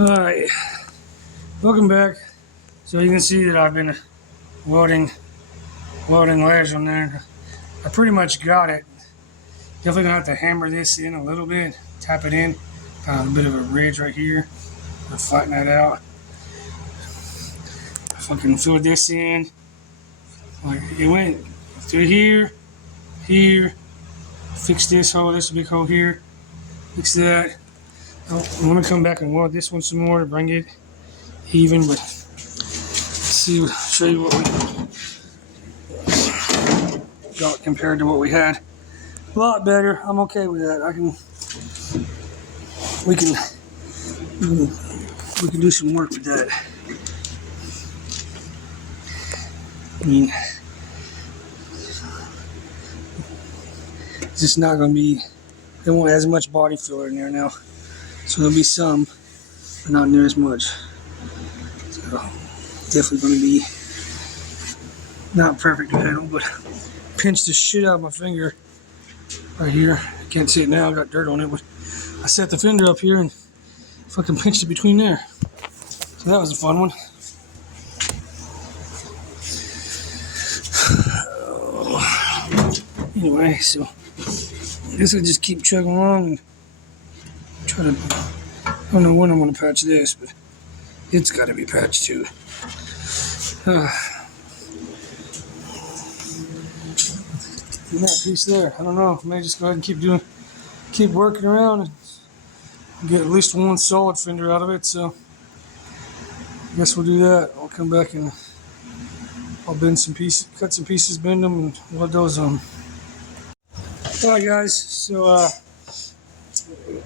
Alright, welcome back. So you can see that I've been welding layers on there. I pretty much got it. Definitely gonna have to hammer this in a little bit, tap it in. Got a bit of a ridge right here. I'll flatten that out. Fucking fill this in. Like it went through here, fix this hole, this big hole here, fix that. I'm gonna come back and weld this one some more to bring it even, but show you what we got compared to what we had. A lot better. I'm okay with that. We can do some work with that. I mean, it's just not gonna be. There won't have as much body filler in there now, so there'll be some, but not near as much. So definitely gonna be not perfect to handle, but pinch the shit out of my finger right here. I can't see it now. I got dirt on it, but I set the fender up here and fucking pinched it between there. So that was a fun one. Anyway, so I guess I'll just keep chugging along and try to. I don't know when I'm going to patch this, but it's got to be patched too. And that piece there, I don't know. I may just go ahead and keep working around and get at least one solid fender out of it. So I guess we'll do that. I'll come back and I'll bend some pieces, cut some pieces, bend them, and weld those on. Alright guys, so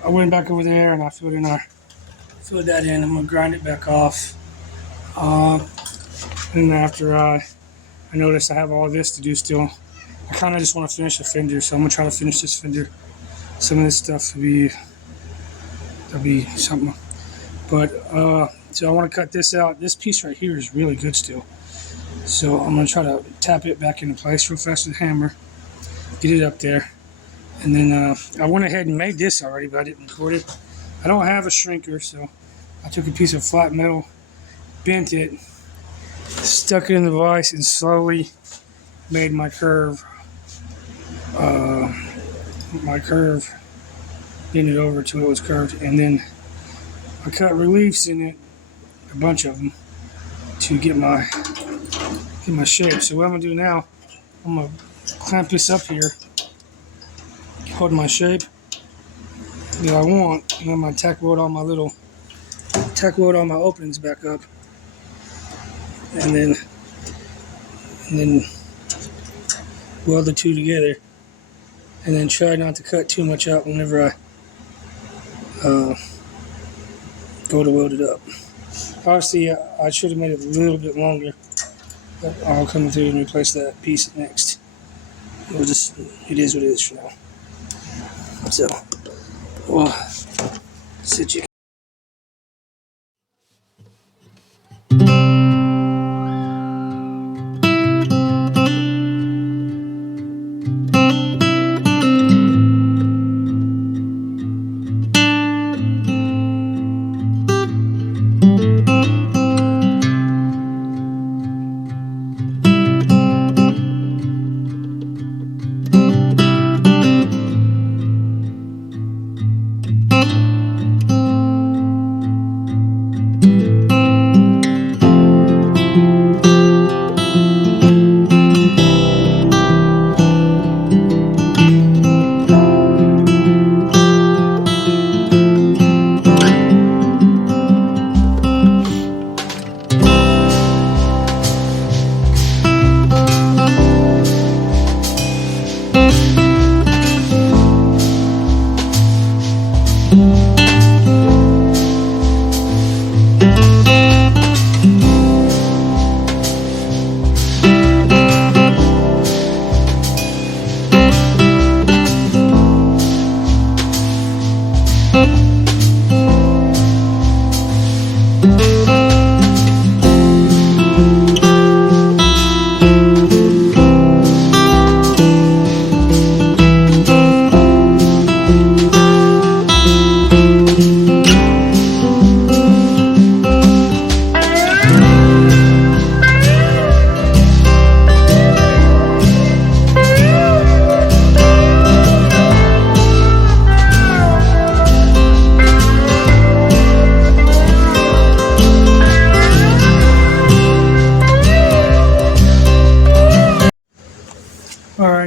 I went back over there and I filled that in. I'm gonna grind it back off. And after I noticed I have all this to do still, I kind of just want to finish the fender, so I'm gonna try to finish this fender. Some of this stuff will be something, but so I want to cut this out. This piece right here is really good still, so I'm gonna try to tap it back into place real fast with a hammer, get it up there. And then I went ahead and made this already, but I didn't record it. I don't have a shrinker, so I took a piece of flat metal, bent it, stuck it in the vise, and slowly made my curve. Bent it over till it was curved, and then I cut reliefs in it, a bunch of them, to get my shape. So what I'm gonna do now, I'm gonna clamp this up here, hold my shape that I want, and then I'm gonna tack weld all my openings back up, and then weld the two together, and then try not to cut too much out whenever I go to weld it up. Obviously, I should have made it a little bit longer, but I'll come through and replace that piece next. It is what it is for now. So, well, sit you.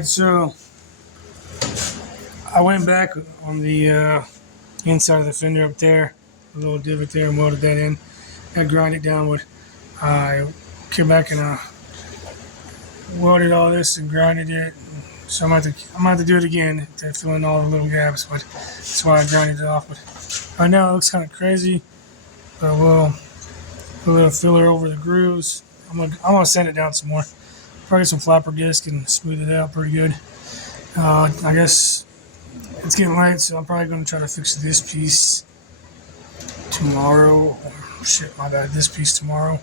Alright, so I went back on the inside of the fender up there, a little divot there, and welded that in. I grind it down with, I came back and welded all this and grinded it. So I'm gonna have to do it again to fill in all the little gaps, but that's why I grinded it off. But right now it looks kind of crazy, but we'll put a little filler over the grooves. I'm gonna sand it down some more. Probably some flapper disc and smooth it out pretty good. I guess it's getting late, so I'm probably gonna try to fix this piece tomorrow. Oh, shit, my bad. This piece tomorrow.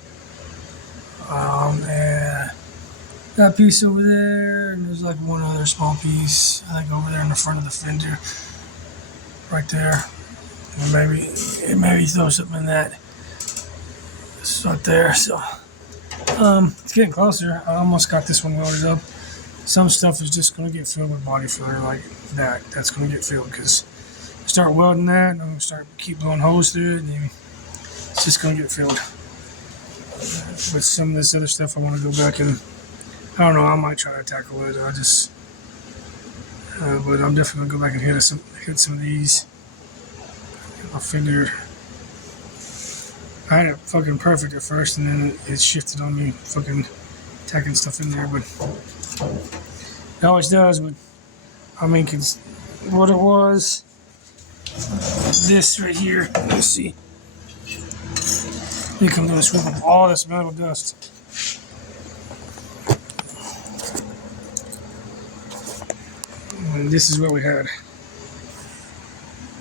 And that piece over there, and there's like one other small piece, I think over there in the front of the fender, right there. And maybe throw something in that. It's right there. So it's getting closer. I almost got this one welded up. Some stuff is just gonna get filled with body filler like that. That's gonna get filled because I start welding that, and I'm gonna keep blowing holes through it, and then it's just gonna get filled. But some of this other stuff, I want to go back and I don't know. I might try to tackle it. But I'm definitely gonna go back and hit some of these. My fender, I had it fucking perfect at first, and then it shifted on me, fucking tacking stuff in there. But it always does. But I mean, cause what it was, this right here. Let's see. You come to this with all this metal dust. And this is what we had.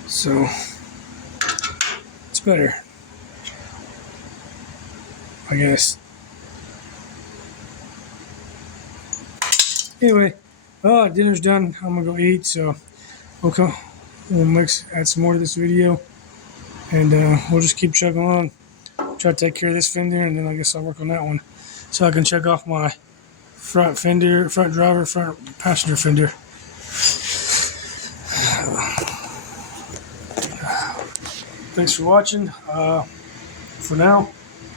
So it's better, I guess. Anyway, dinner's done. I'm gonna go eat. So okay, we'll add some more to this video, and we'll just keep chugging along. Try to take care of this fender, and then I guess I'll work on that one, so I can check off my front fender, front driver, front passenger fender. Thanks for watching for now,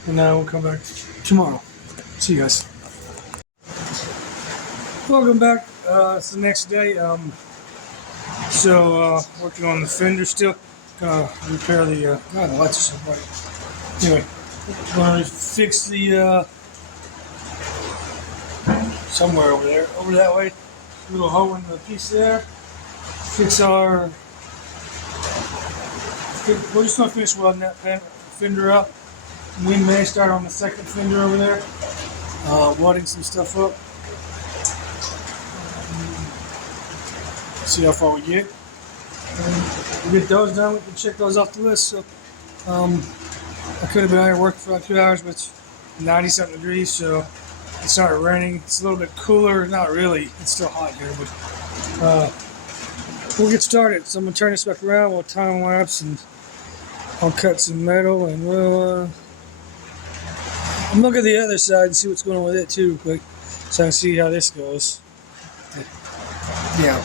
and we'll come back tomorrow. See you guys. Welcome back. It's the next day. Working on the fender still. Repair the the lights are so bright. Anyway, gonna fix the somewhere over there, over that way. Little hole in the piece there. Fix our. We're just gonna finish welding that fender up. We may start on the second fender over there, welding some stuff up. See how far we get. And we get those done. We can check those off the list. So I could have been out here working for like 2 hours, but it's 90-something degrees, so it started raining. It's a little bit cooler. Not really. It's still hot here, but we'll get started. So I'm gonna turn this back around. We'll time lapse, and I'll cut some metal, and we'll. I'm looking at the other side and see what's going on with it too, real quick, so I can see how this goes. Yeah.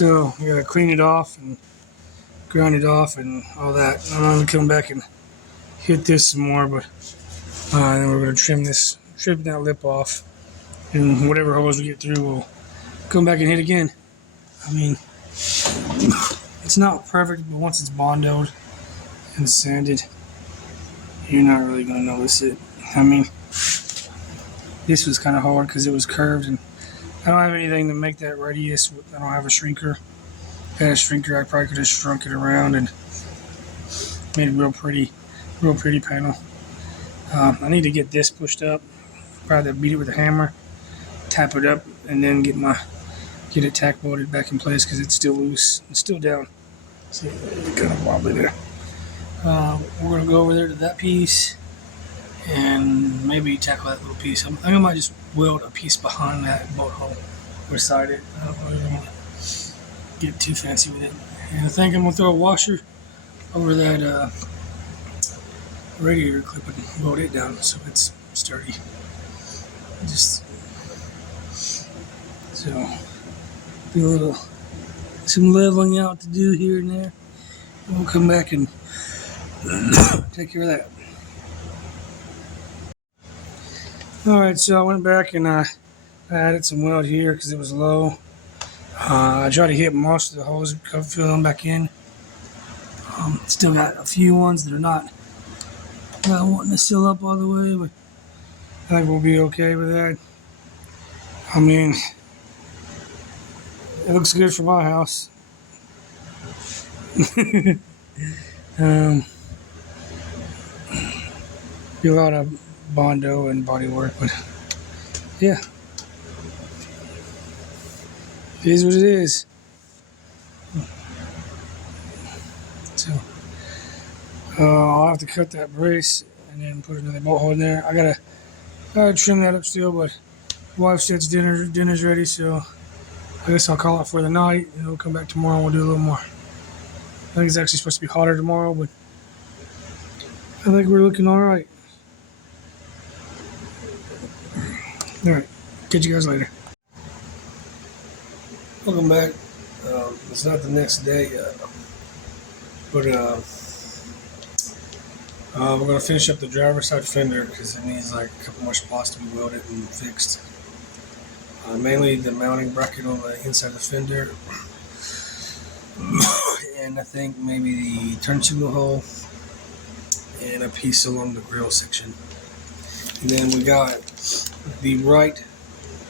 still, you gotta clean it off and grind it off and all that. I'm gonna come back and hit this some more, but then we're gonna trim that lip off, and whatever holes we get through, we'll come back and hit again. I mean, it's not perfect, but once it's bondoed and sanded, you're not really gonna notice it. I mean, this was kind of hard because it was curved, and I don't have anything to make that radius. I don't have a shrinker. If I had a shrinker, I probably could have shrunk it around and made a real pretty panel. I need to get this pushed up. Probably beat it with a hammer, tap it up, and then get it tack bolted back in place because it's still loose. It's still down. See, it's kind of wobbly there. We're gonna go over there to that piece and maybe tackle that little piece. I think I might just weld a piece behind that bolt hole beside it. I don't really want to get too fancy with it. And I think I'm gonna throw a washer over that radiator clip and weld it down so it's sturdy. Just so do some leveling out to do here and there. And we'll come back and take care of that. Alright, so I went back and I added some weld here because it was low. I tried to hit most of the holes, fill them back in. Still got a few ones that are not wanting to seal up all the way, but I think we'll be okay with that. I mean, it looks good for my house. Be a lot of bondo and body work, but yeah, it is what it is. So I'll have to cut that brace and then put another bolt hole in there. I gotta trim that up still, but wife said dinner's ready, so I guess I'll call it for the night and we'll come back tomorrow and we'll do a little more. I think it's actually supposed to be hotter tomorrow, but I think we're looking all right. All right, catch you guys later. Welcome back. It's not the next day yet, but we're gonna finish up the driver's side fender because it needs like a couple more spots to be welded and fixed. Mainly the mounting bracket on the inside of the fender, and I think maybe the turn signal hole and a piece along the grill section. And then we got the right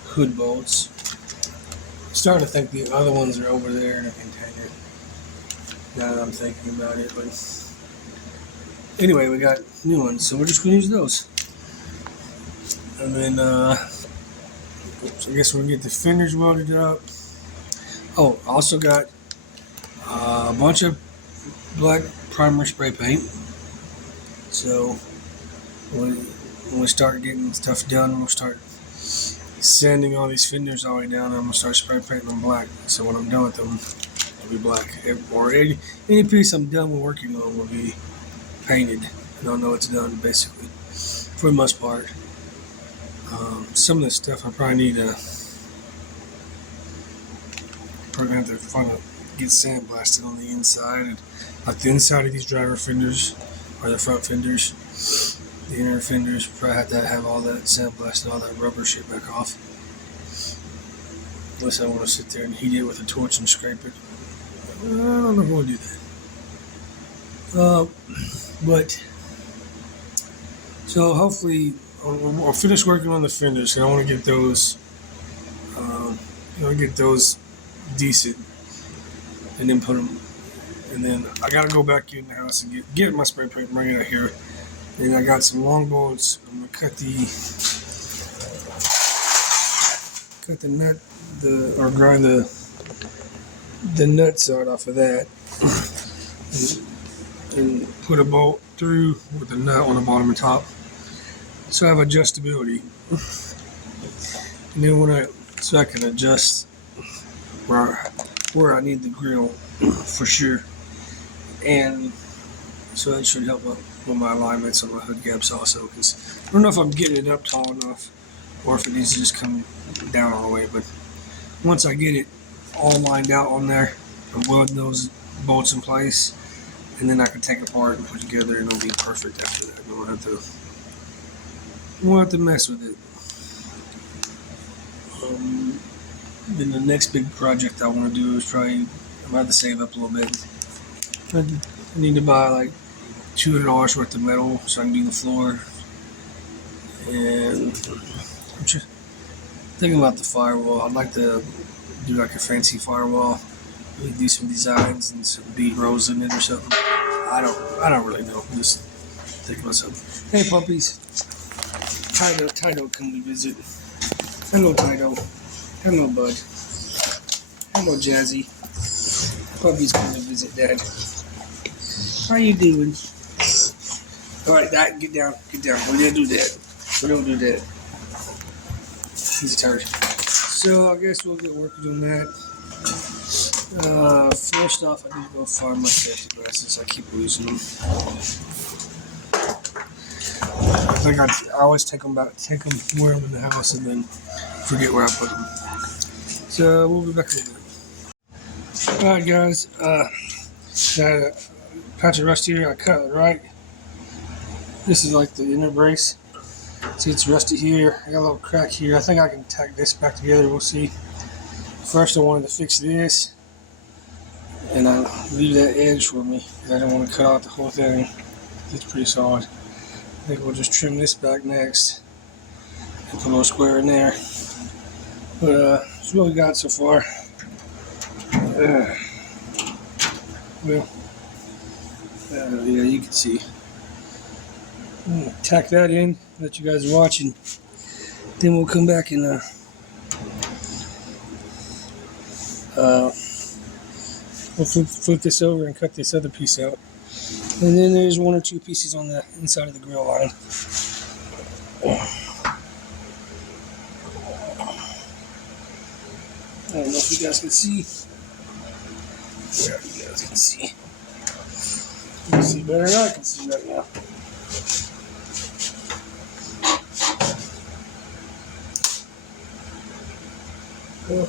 hood bolts. I'm starting to think the other ones are over there in a container now that I'm thinking about it, but anyway, we got new ones, so we're just going to use those. And then I guess we'll get the fenders welded up. Oh, also got a bunch of black primer spray paint. So when we start getting stuff done, we'll start sanding all these fenders all the way down. I'm gonna start spray painting them black. So when I'm done with them, it'll be black. Or any piece I'm done with working on will be painted, and I'll know it's done basically for the most part. Some of this stuff I probably need to have to get sandblasted on the inside, and like the inside of these driver fenders or the front fenders. The inner fenders probably have to have all that sandblasted, all that rubber shit back off. Unless I want to sit there and heat it with a torch and scrape it. I don't know if we'll do that. But so hopefully I'll finish working on the fenders, and I want to get those, decent, and then put them. And then I gotta go back in the house and get my spray paint and bring it out here. And I got some long bolts. I'm gonna cut the nut, or grind the nuts out off of that, and put a bolt through with a nut on the bottom and top, so I have adjustability. And then so I can adjust where I need the grill for sure, and so that should help with my alignments on my hood gaps also, because I don't know if I'm getting it up tall enough or if it needs to just come down all the way. But once I get it all lined out on there. I'm welding those bolts in place, and then I can take it apart and put it together, and it'll be perfect after that. I won't have to mess with it. Then the next big project I want to do is probably I'm gonna have to save up a little bit. I need to buy like $200 worth of metal so I can do the floor, and I'm just thinking about the firewall. I'd like to do like a fancy firewall, maybe do some designs and some bead rolls in it or something. I don't really know. I'm just thinking about something. Hey puppies, Tido come to visit. Hello Tido. Hello Bud. Hello Jazzy. Puppies come to visit Dad. How you doing? All right, Dad, get down. We don't do that. He's a turd. So I guess we'll get working on that. First off, I need to go find my safety glasses. I keep losing them. I always take them, wear them in the house, and then forget where I put them. So we'll be back in a minute. All right, guys. Got a patch of rust here. I cut it right. This is like the inner brace. See, it's rusty here. I got a little crack here. I think I can tack this back together. We'll see. First, I wanted to fix this, and I leave that edge for me because I don't want to cut out the whole thing. It's pretty solid. I think we'll just trim this back next and put a little square in there. But that's what we got so far. Yeah, you can see. Tack that in. Let you guys watch, and then we'll come back and we'll flip this over and cut this other piece out. And then there's one or two pieces on the inside of the grill line. I don't know if you guys can see. Yeah, you guys can see. You can see better than I can see right now. Cool.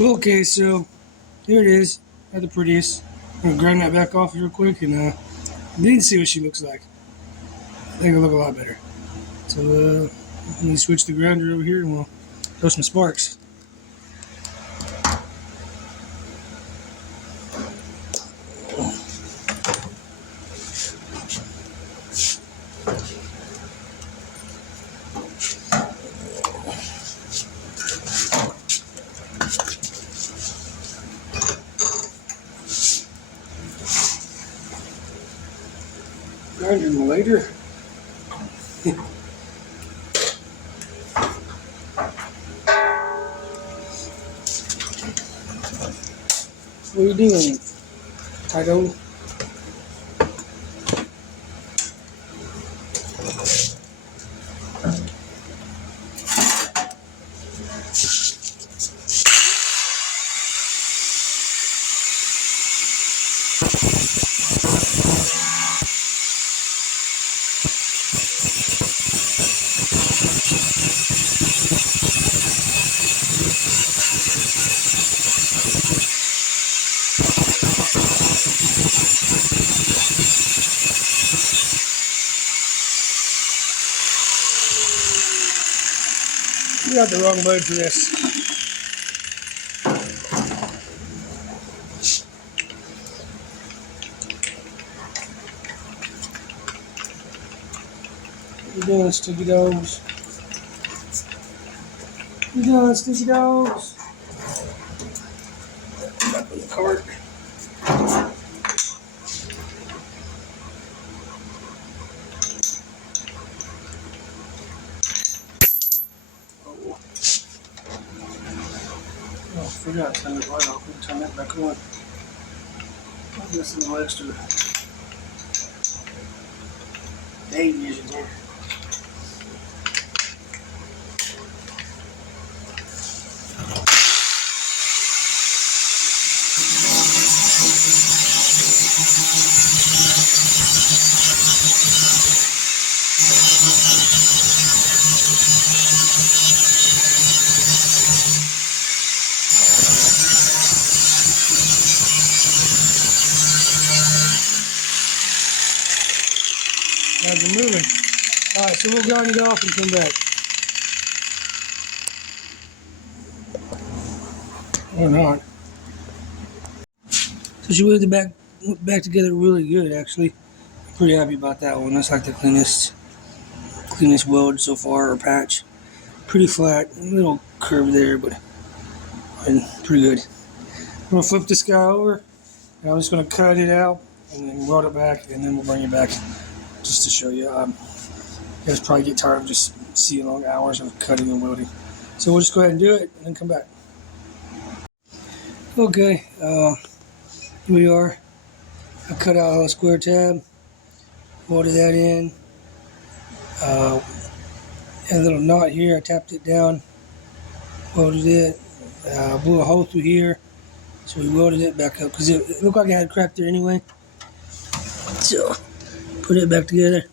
Okay, so here it is. Not the prettiest. I'm gonna grind that back off real quick and then see what she looks like. I think it'll look a lot better. So let me switch the grinder over here and we'll throw some sparks. Grinder later. What are you doing, Tydo? You got the wrong blade for this. What you doing, sticky dogs? What you doing, sticky dogs? Up in the cart. Oh, I forgot to turn the light off. We'll turn that back on. I'll get some extra day vision here. How's it moving? Alright, so we'll grind it off and come back. Or not. So she welded it back together really good, actually. I'm pretty happy about that one. That's like the cleanest weld so far, or patch. Pretty flat, a little curve there, but pretty good. I'm gonna flip this guy over, and I'm just gonna cut it out and then weld it back, and then we'll bring it back just to show you. You guys probably get tired of just seeing long hours of cutting and welding. So we'll just go ahead and do it and then come back. Okay, here we are. I cut out a square tab, welded that in. Had a little knot here, I tapped it down, welded it, blew a hole through here, so we welded it back up because it looked like it had cracked there anyway. So, put it back together.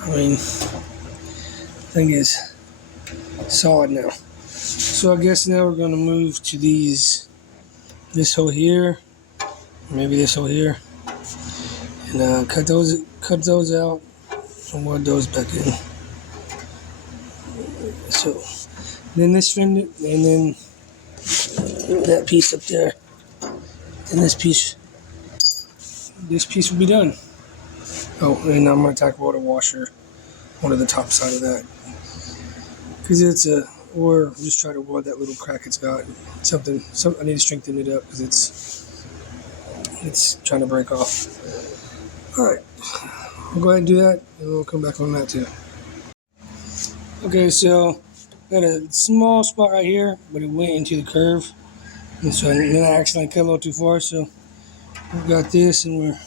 I mean, thing is solid now. So I guess now we're going to move to this hole here, maybe this hole here, and cut those out and weld those back in. So then this fender, and then that piece up there, and this piece will be done. Oh, and I'm going to tack weld a washer onto the top side of that, because or just try to weld that little crack it's got. I need to strengthen it up because it's trying to break off. Alright, we'll go ahead and do that, and we'll come back on that too. Okay, so got a small spot right here, but it went into the curve, and so then I accidentally cut a little too far. So we've got this, and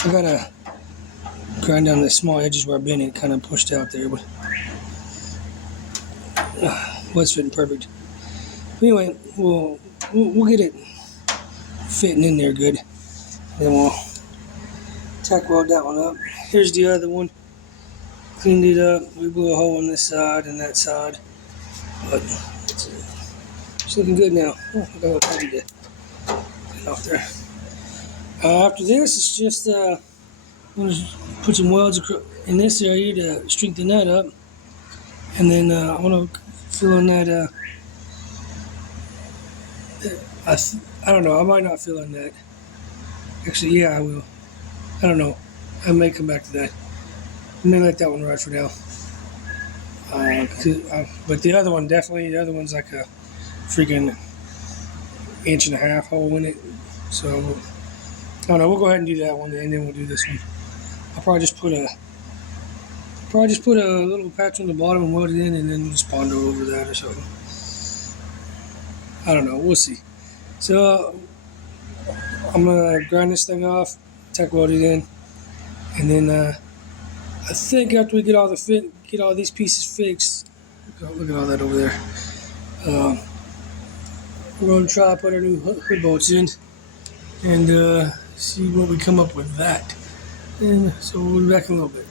I gotta grind down the small edges where I've been. It kind of pushed out there, but was fitting perfect. Anyway, we'll get it fitting in there good. Then we'll tack weld that one up. Here's the other one. Cleaned it up. We blew a hole on this side and that side, but It's looking good now. Oh, I got a little copy to get off there. After this, it's just I'm gonna put some welds in this area to strengthen that up, and then I want to fill in that. I don't know. I might not fill in that. Actually, yeah, I will. I don't know. I may come back to that. I'm gonna let that one ride for now. But the other one, definitely, the other one's like a freaking 1.5 inch hole in it. So, I don't know. We'll go ahead and do that one, and then we'll do this one. I'll probably just put a little patch on the bottom and weld it in, and then just Bondo over that or something. I don't know. We'll see. So, I'm gonna grind this thing off, tack weld it in, and then I think after we get all these pieces fixed, look at all that over there. We're going to try to put our new hood bolts in and see what we come up with that. And so we'll be back in a little bit.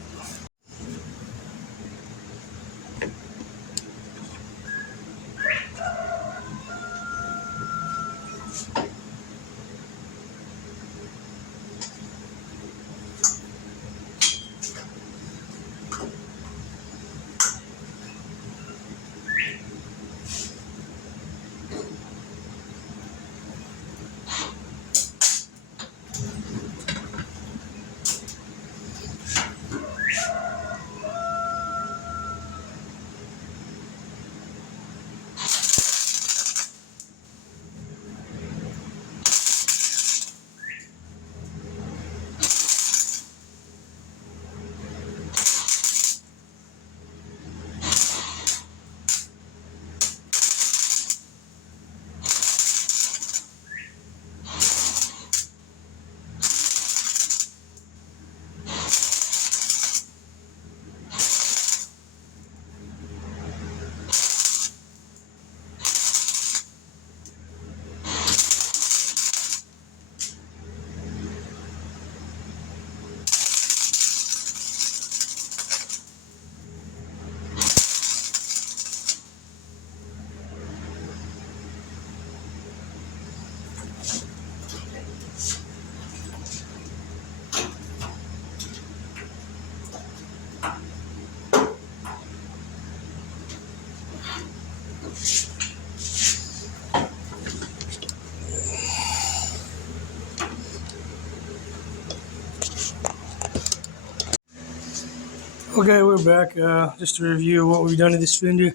Okay, we're back. Just to review what we've done to this fender.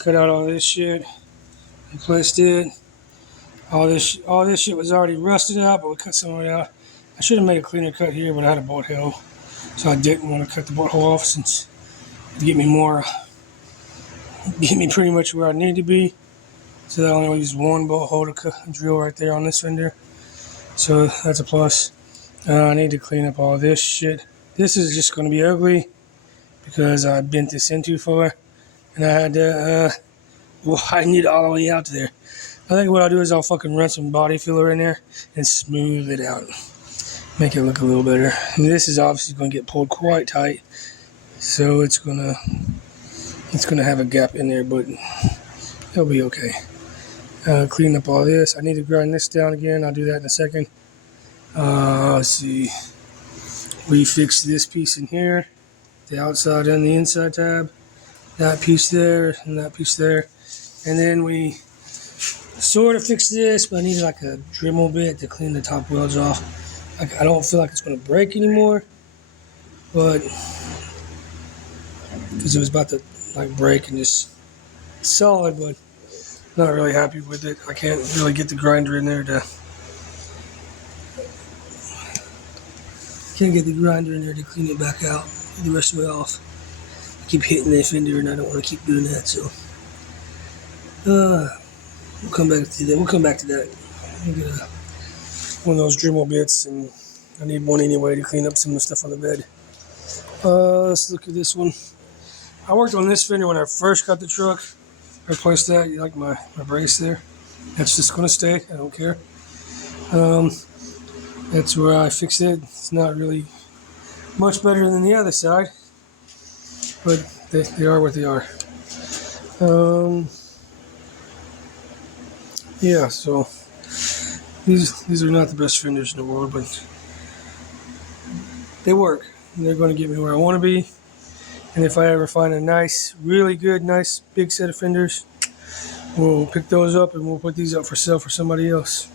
Cut out all this shit, replaced it. All this shit was already rusted out, but we cut some of it out. I should have made a cleaner cut here, but I had a bolt hole, so I didn't want to cut the bolt hole off since it'd get me pretty much where I need to be. So I only used one bolt hole to drill right there on this fender, so that's a plus. I need to clean up all this shit. This is just going to be ugly because I bent this in too far, and I had to widen it all the way out there. I think what I'll do is I'll fucking run some body filler in there and smooth it out, make it look a little better. I mean, this is obviously going to get pulled quite tight, so it's gonna have a gap in there, but it'll be okay. Clean up all this. I need to grind this down again. I'll do that in a second. Let's see. We fixed this piece in here, the outside and the inside tab, that piece there and that piece there, and then we sort of fixed this, but I needed like a Dremel bit to clean the top welds off. I don't feel like it's going to break anymore, but because it was about to like break and just solid, but not really happy with it. I can't really get the grinder in there to clean it back out, get the rest of it off. I keep hitting the fender and I don't want to keep doing that, so we'll come back to that. I'll get one of those Dremel bits, and I need one anyway to clean up some of the stuff on the bed. Let's look at this one. I worked on this fender when I first got the truck. I replaced that. You like my brace there? That's just going to stay. I don't care. That's where I fixed it. It's not really much better than the other side, but they are what they are. yeah, so these are not the best fenders in the world, but they work. And they're going to get me where I want to be. And if I ever find a nice, really good, nice big set of fenders, we'll pick those up and we'll put these up for sale for somebody else.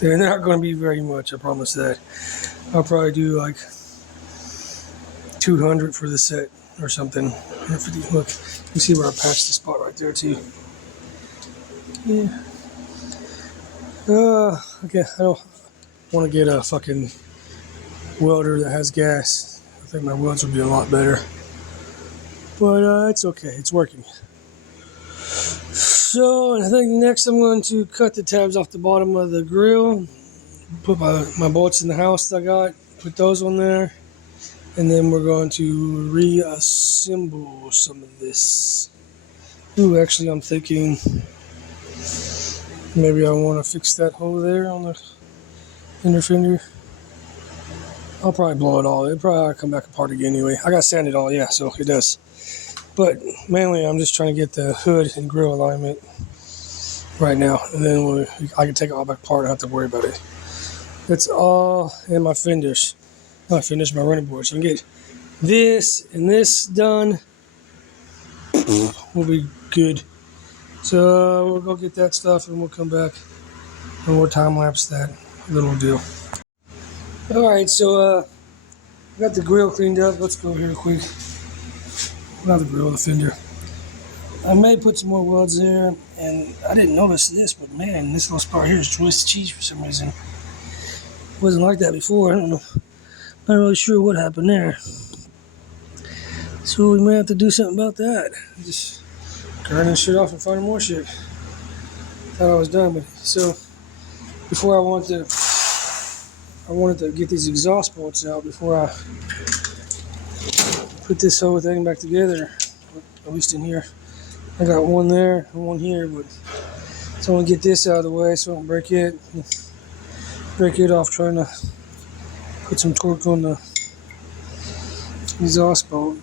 They're not going to be very much, I promise that. I'll probably do like 200 for the set or something. Look, you see where I patched the spot right there too. Yeah. Okay, I don't want to get a fucking welder that has gas. I think my welds would be a lot better. But it's okay, it's working. So I think next I'm going to cut the tabs off the bottom of the grill, put my bolts in the house that I got, put those on there, and then we're going to reassemble some of this. Ooh, actually I'm thinking maybe I want to fix that hole there on the inner fender. I'll probably blow it all. It'll probably come back apart again anyway. I got to sand it all, yeah, so it does. But mainly I'm just trying to get the hood and grill alignment right now. And then I can take it all back apart and not have to worry about it. That's all in my fenders. Not fenders, my running boards. So I can get this and this done. We'll be good. So we'll go get that stuff and we'll come back and we'll time lapse that little deal. Alright, so I got the grill cleaned up. Let's go here quick. Not the grill, the fender. I may put some more welds there, and I didn't notice this, but man, this little spot here is twisted cheese for some reason. It wasn't like that before. I don't know. Not really sure what happened there. So we may have to do something about that. Just turn this shit off and find more shit. Thought I was done, but so before I wanted to get these exhaust bolts out before I put this whole thing back together, at least in here. I got one there and one here, but so I want to get this out of the way so I don't break it off trying to put some torque on the exhaust bolt.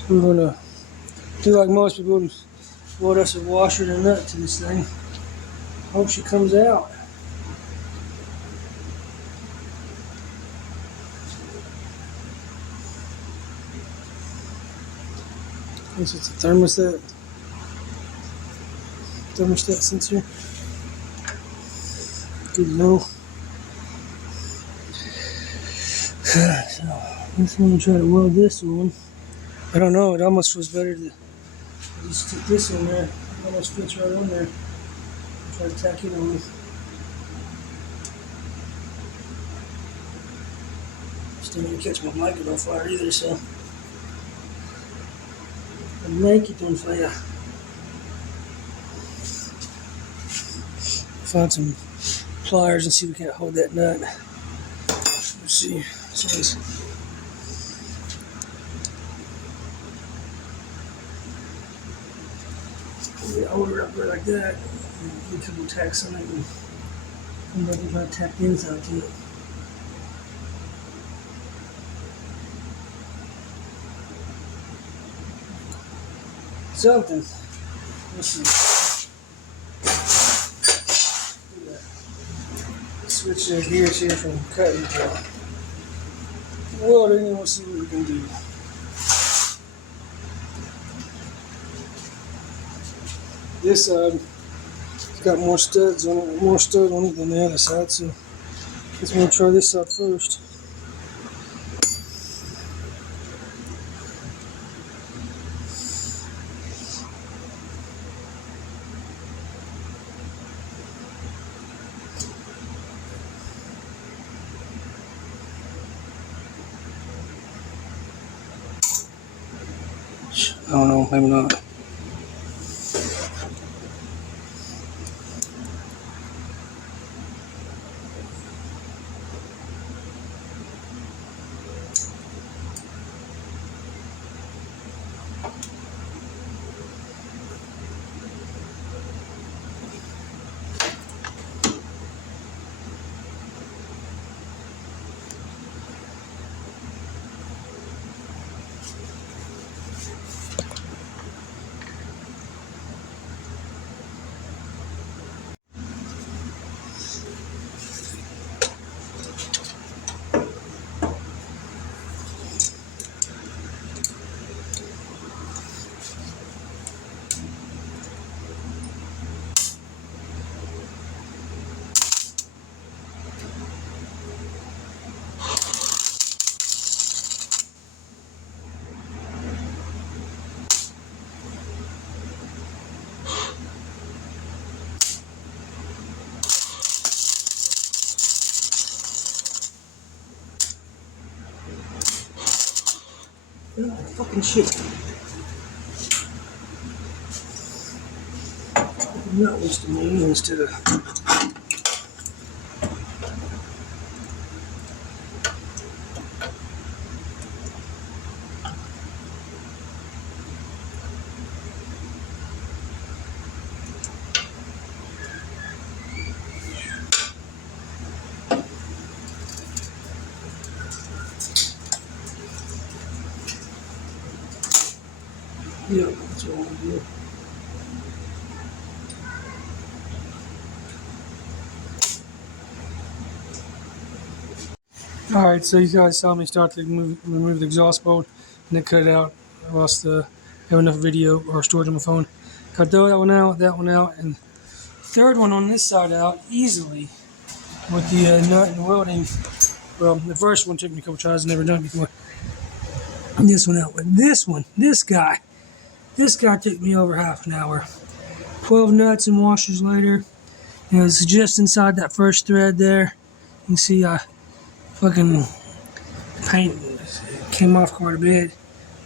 So we're going to do like most people and weld us a washer and a nut to this thing. Hope she comes out. I guess it's a thermostat sensor. Good to know. So let's try to weld this one. I don't know, it almost feels better to just stick this in there. It almost fits right on there. Try to tack it on. Still didn't catch my blanket on fire either, so. A blanket on fire. Find some pliers and see if we can't hold that nut. Let's see. Yeah, hold it up there like that. Get a couple tacks on it and come back and try to tack the inside to it. Something. Let's see. Switch the gears here from cutting to welding and we'll see what we can do. This side has got more studs on it, than the other side, so I guess we'll try this side first. I don't know, maybe not. Fucking shit. That was to me instead of. Yeah, that's what I want to do. Alright, so you guys saw me start to remove the exhaust bolt and then cut it out. I lost the have enough video or storage on my phone. Cut that one out, and third one on this side out easily with the nut and welding. Well, the first one took me a couple tries, never done it before. And this one out, but this guy took me over half an hour. 12 nuts and washers later, and it was just inside that first thread there. You can see I fucking paint came off quite a bit,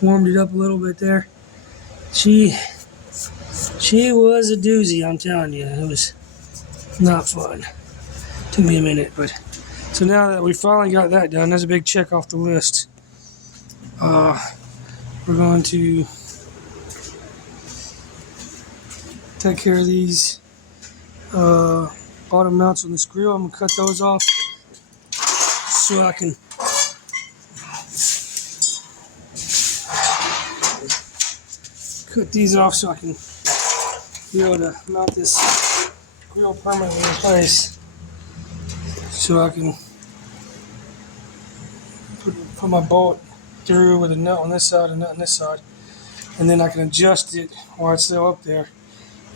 warmed it up a little bit there. She was a doozy, I'm telling you. It was not fun. Took me a minute, but so now that we finally got that done, that's a big check off the list. We're going to take care of these bottom mounts on this grill. I'm gonna cut those off so I can be able to mount this grill permanently in place, so I can put my bolt through with a nut on this side and a nut on this side, and then I can adjust it while it's still up there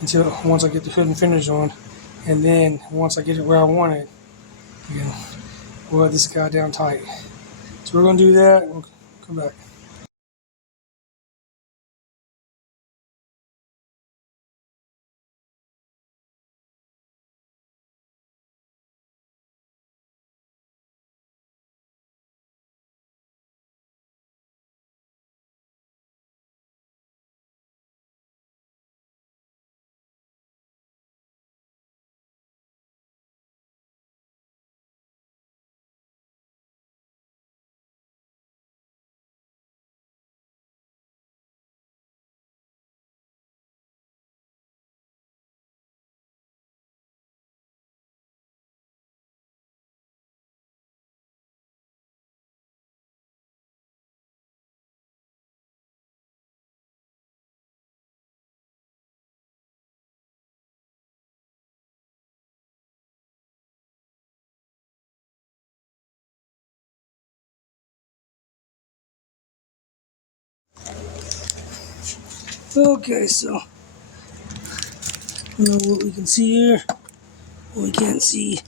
until once I get the hood and fenders on, and then once I get it where I want it, we'll let this guy down tight. So we're gonna do that. We'll come back. Okay, so I don't know what we can see here. What we can't see.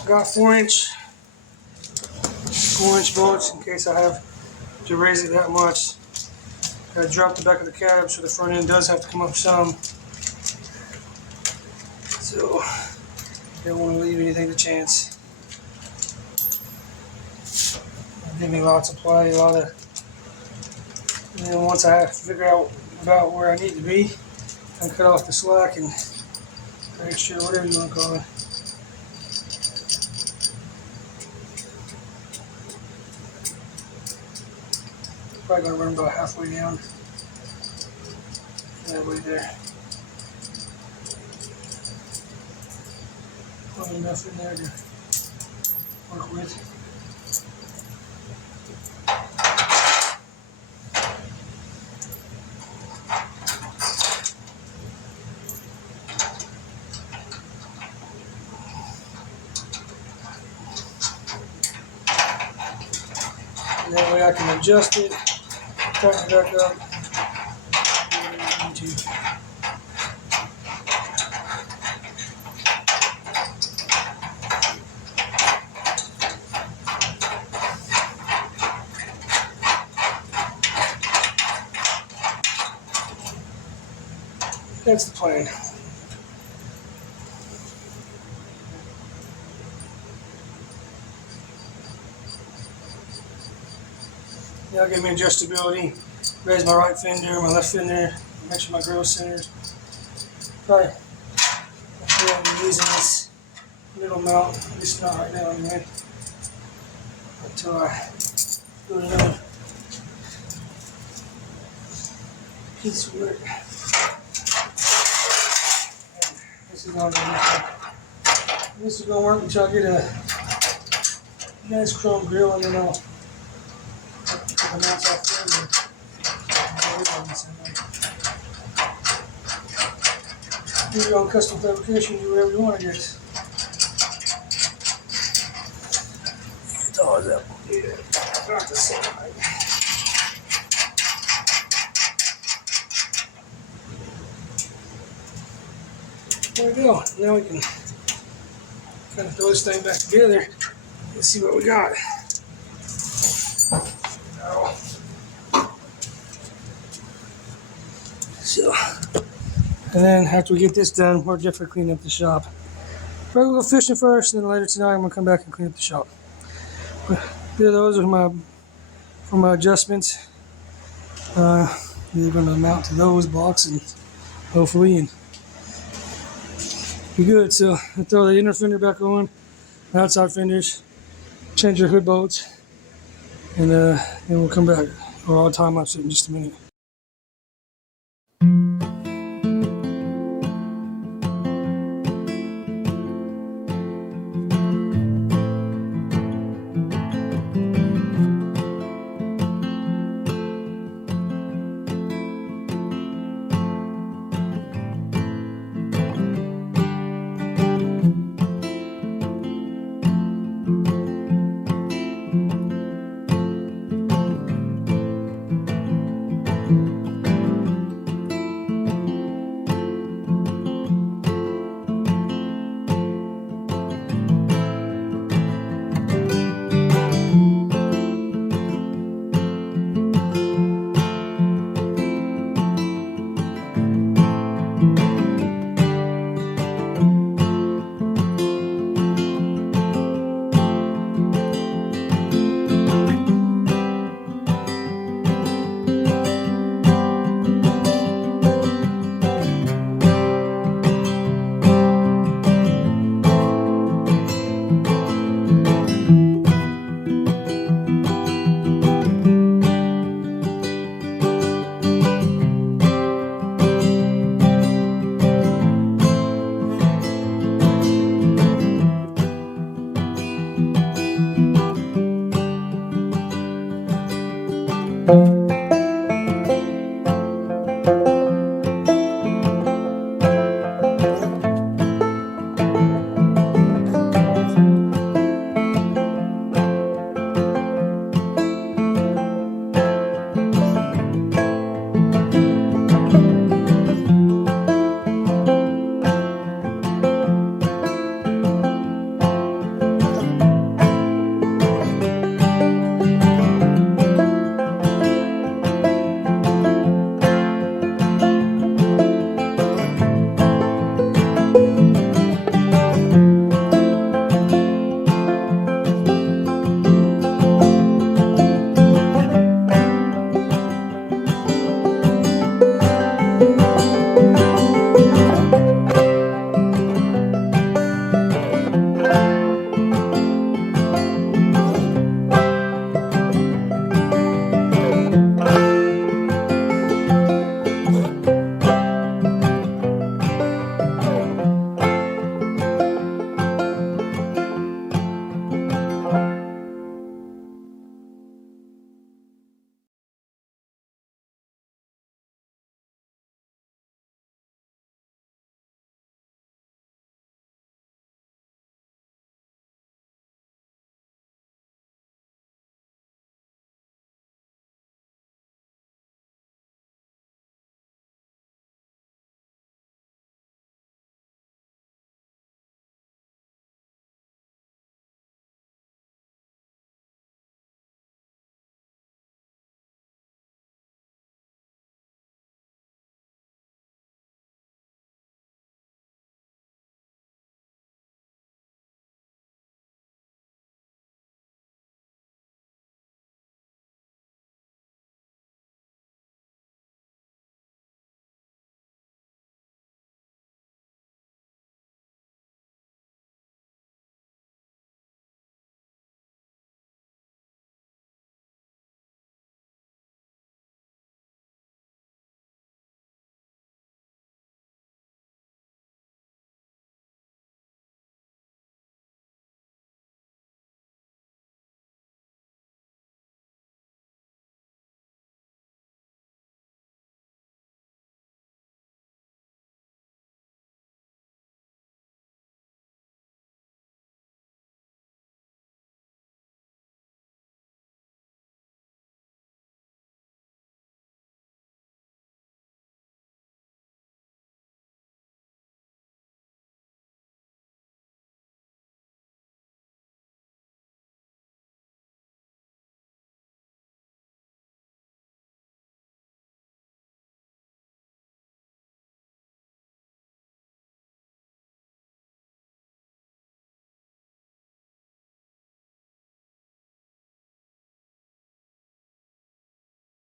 I got 4-inch bolts in case I have to raise it that much. Gotta drop the back of the cab so the front end does have to come up some. So don't want to leave anything to chance. Give me lots of play, and then once I have to figure out about where I need to be, I cut off the slack and extra, whatever you want to call it. Probably gonna run about halfway down. That way there. Probably enough in there to work with. And that way I can adjust it, tighten it back up. That's the plan. That'll give me adjustability. Raise my right fender, my left fender, make sure my grill centers. Probably I'll be using this middle mount, at least not right now anyway, until I do another piece of work. This is going to work. This is going to work until I get a nice chrome grill, and then I'll take the mounts off there and do your own custom fabrication, do whatever you want, I guess. It's always up. Yeah, not the same. There we go. Now we can kind of throw this thing back together and see what we got. So, and then after we get this done, we're definitely cleaning up the shop. We're gonna go fishing first, and then later tonight I'm gonna come back and clean up the shop. Here, those are my adjustments. We're gonna mount to those blocks and hopefully be good. So I throw the inner fender back on, outside fenders, change your hood bolts, and then we'll come back. Or I'll time lapse it in just a minute.